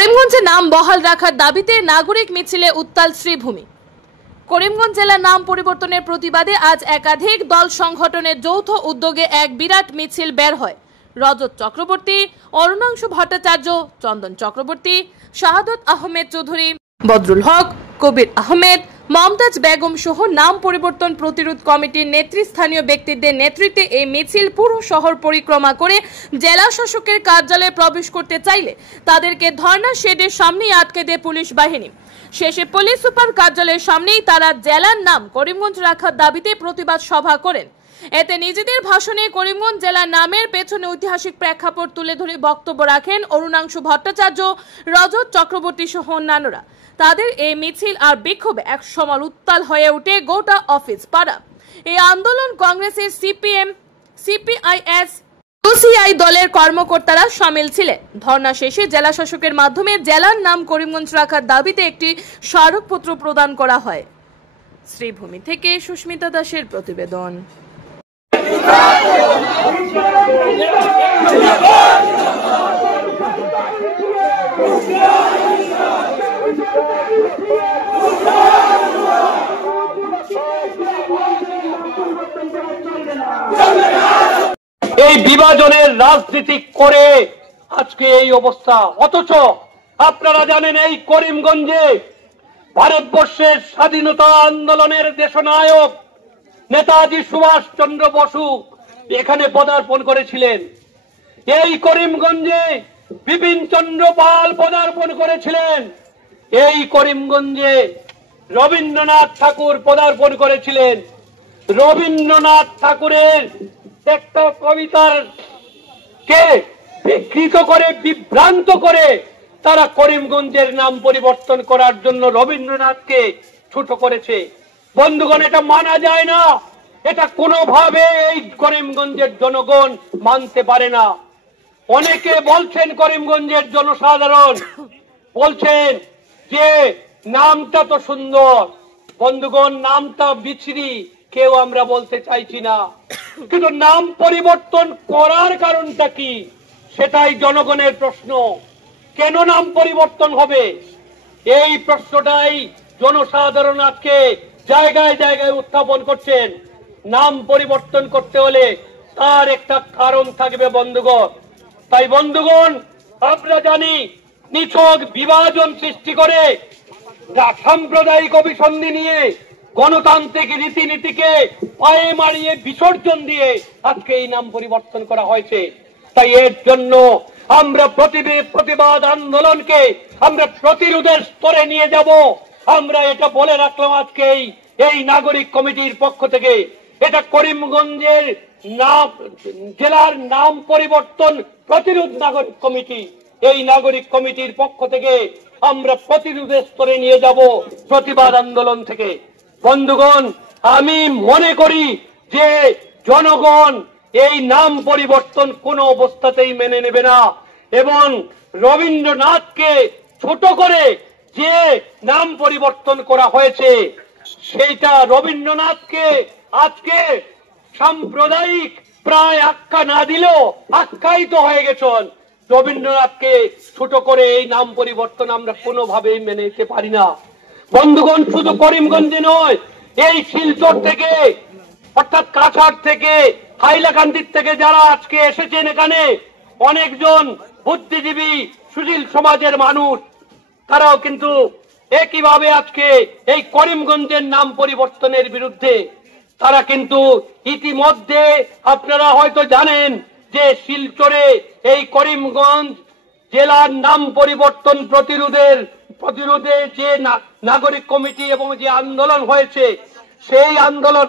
করিমগঞ্জে নাম বহাল রাখার দাবিতে নাগরিক মিছিলে উত্তাল শ্রীভূমি। করিমগঞ্জ জেলার নাম পরিবর্তনের প্রতিবাদে আজ একাধিক দল সংগঠনের যৌথ উদ্যোগে এক বিরাট মিছিল বের হয়। রজত চক্রবর্তী, অরুণাংশু ভট্টাচার্য, চন্দন চক্রবর্তী, শাহাদত আহমেদ চৌধুরী, বদরুল হক, কবির আহমেদ, মমতাজ বেগম সহ নাম পরিবর্তন প্রতিরোধ কমিটির নেতৃস্থানীয় ব্যক্তিদের নেতৃত্বে এই মিছিল পুরো শহর পরিক্রমা করে জেলা শাসকের কার্যালয়ে প্রবেশ করতে চাইলে তাদেরকে ধর্ণা শেডের সামনেই আটকে দেয় পুলিশ বাহিনী। শেষে পুলিশ সুপার কার্যালয়ের সামনেই তারা জেলার নাম করিমগঞ্জ রাখার দাবিতে প্রতিবাদ সভা করেন। এতে নিজেদের ভাষণে করিমগঞ্জ জেলার নামের পেছনে ঐতিহাসিক প্রেক্ষাপট তুলে ধরে বক্তব্য রাখেন অরুণাংশু ভট্টাচার্য, রজত চক্রবর্তী সহ অন্যান্যরা। তাদের এই মিছিল আর বিক্ষোভে এক সময় উত্তাল হয়ে ওঠে গোটা অফিস পাড়া। এই আন্দোলন কংগ্রেসের সিপিএম, সিপিআইএস, ইউসিআই দলের কর্মকর্তারা সামিল ছিলেন। ধর্ণা শেষে জেলা শাসকের মাধ্যমে জেলার নাম করিমগঞ্জ রাখার দাবিতে একটি স্মারকপত্র প্রদান করা হয়। শ্রীভূমি থেকে সুস্মিতা দাসের প্রতিবেদন। এই বিভাজনের রাজনীতি করে আজকে এই অবস্থা। অথচ আপনারা জানেন এই করিমগঞ্জে ভারতবর্ষের স্বাধীনতা আন্দোলনের দেশনায়ক নেতাজি সুভাষ চন্দ্র বসু এখানে পদার্পণ করেছিলেন। এই করিমগঞ্জে বিপিন চন্দ্র পাল পদার্পণ করেছিলেন। এই করিমগঞ্জে রবীন্দ্রনাথ ঠাকুর পদার্পণ করেছিলেন। রবীন্দ্রনাথ ঠাকুরের একটা কবিতার কে বিকৃত করে, বিভ্রান্ত করে তারা করিমগঞ্জের নাম পরিবর্তন করার জন্য রবীন্দ্রনাথকে ছোট করেছে। বন্ধুগণ, এটা মানা যায় না। এটা কোনোভাবে এই করিমগঞ্জের জনগণ মানতে পারে না। অনেকে বলছেন, করিমগঞ্জের জনসাধারণ বলছেন যে নামটা তো সুন্দর। বন্ধুগণ, নামটা বিচ্ছিরি কেউ আমরা বলতে চাইছি না, কিন্তু নাম পরিবর্তন করার কারণটা কি সেটাই জনগণের প্রশ্ন। কেন নাম পরিবর্তন হবে এই প্রশ্নটাই জনসাধারণ আজকে জায়গায় জায়গায় উত্থাপন করছেন। নাম পরিবর্তন করতে হলে তার একটা কারণ থাকবে বন্ধুগণ। তাই বন্ধুগণ, আমরা জানি নিছক বিভাজন সৃষ্টি করে সাম্প্রদায়িক অভিসন্ধি নিয়ে গণতান্ত্রিক রীতিনীতিকে পায়ে মারিয়ে বিসর্জন দিয়ে আজকে এই নাম পরিবর্তন করা হয়েছে। তাই এর জন্য আমরা প্রতিবাদ আন্দোলনকে আমরা প্রতিরোধের স্তরে নিয়ে যাব। আমরা এটা বলে রাখলাম আজকে এই নাগরিক কমিটির পক্ষ থেকে। এটা করিমগঞ্জের নাম জেলার নাম পরিবর্তন প্রতিরোধ নাগরিক কমিটি। এই নাগরিক কমিটির পক্ষ থেকে আমরা প্রতিরোধের স্তরে নিয়ে যাব প্রতিবাদ আন্দোলন থেকে। বন্ধুগণ, আমি মনে করি যে জনগণ এই নাম পরিবর্তন কোনো অবস্থাতেই মেনে নেবে না, এবং রবীন্দ্রনাথকে ছোট করে যে নাম পরিবর্তন করা হয়েছে সেইটা রবীন্দ্রনাথকে আজকে সাম্প্রদায়িক প্রায় আখ্যা না দিলেও আখ্যায়িত হয়ে গেছেন। রবীন্দ্রনাথকে ছোট করে এই নাম পরিবর্তন আমরা কোনোভাবেই মেনে নিতে পারি না। বন্ধুগণ, শুধু করিমগঞ্জে নয়, এই শিলচর থেকে অর্থাৎ কাছাড় থেকে, হাইলাকান্দির থেকে যারা আজকে এসেছেন এখানে, অনেকজন বুদ্ধিজীবী সুশীল সমাজের মানুষ, তারাও কিন্তু একইভাবে আজকে এই করিমগঞ্জের নাম পরিবর্তনের বিরুদ্ধে। তারা কিন্তু ইতিমধ্যে আপনারা হয়তো জানেন যে শিলচরে এই করিমগঞ্জ জেলার নাম পরিবর্তন প্রতিরোধে যে নাগরিক কমিটি এবং যে আন্দোলন হয়েছে সেই আন্দোলন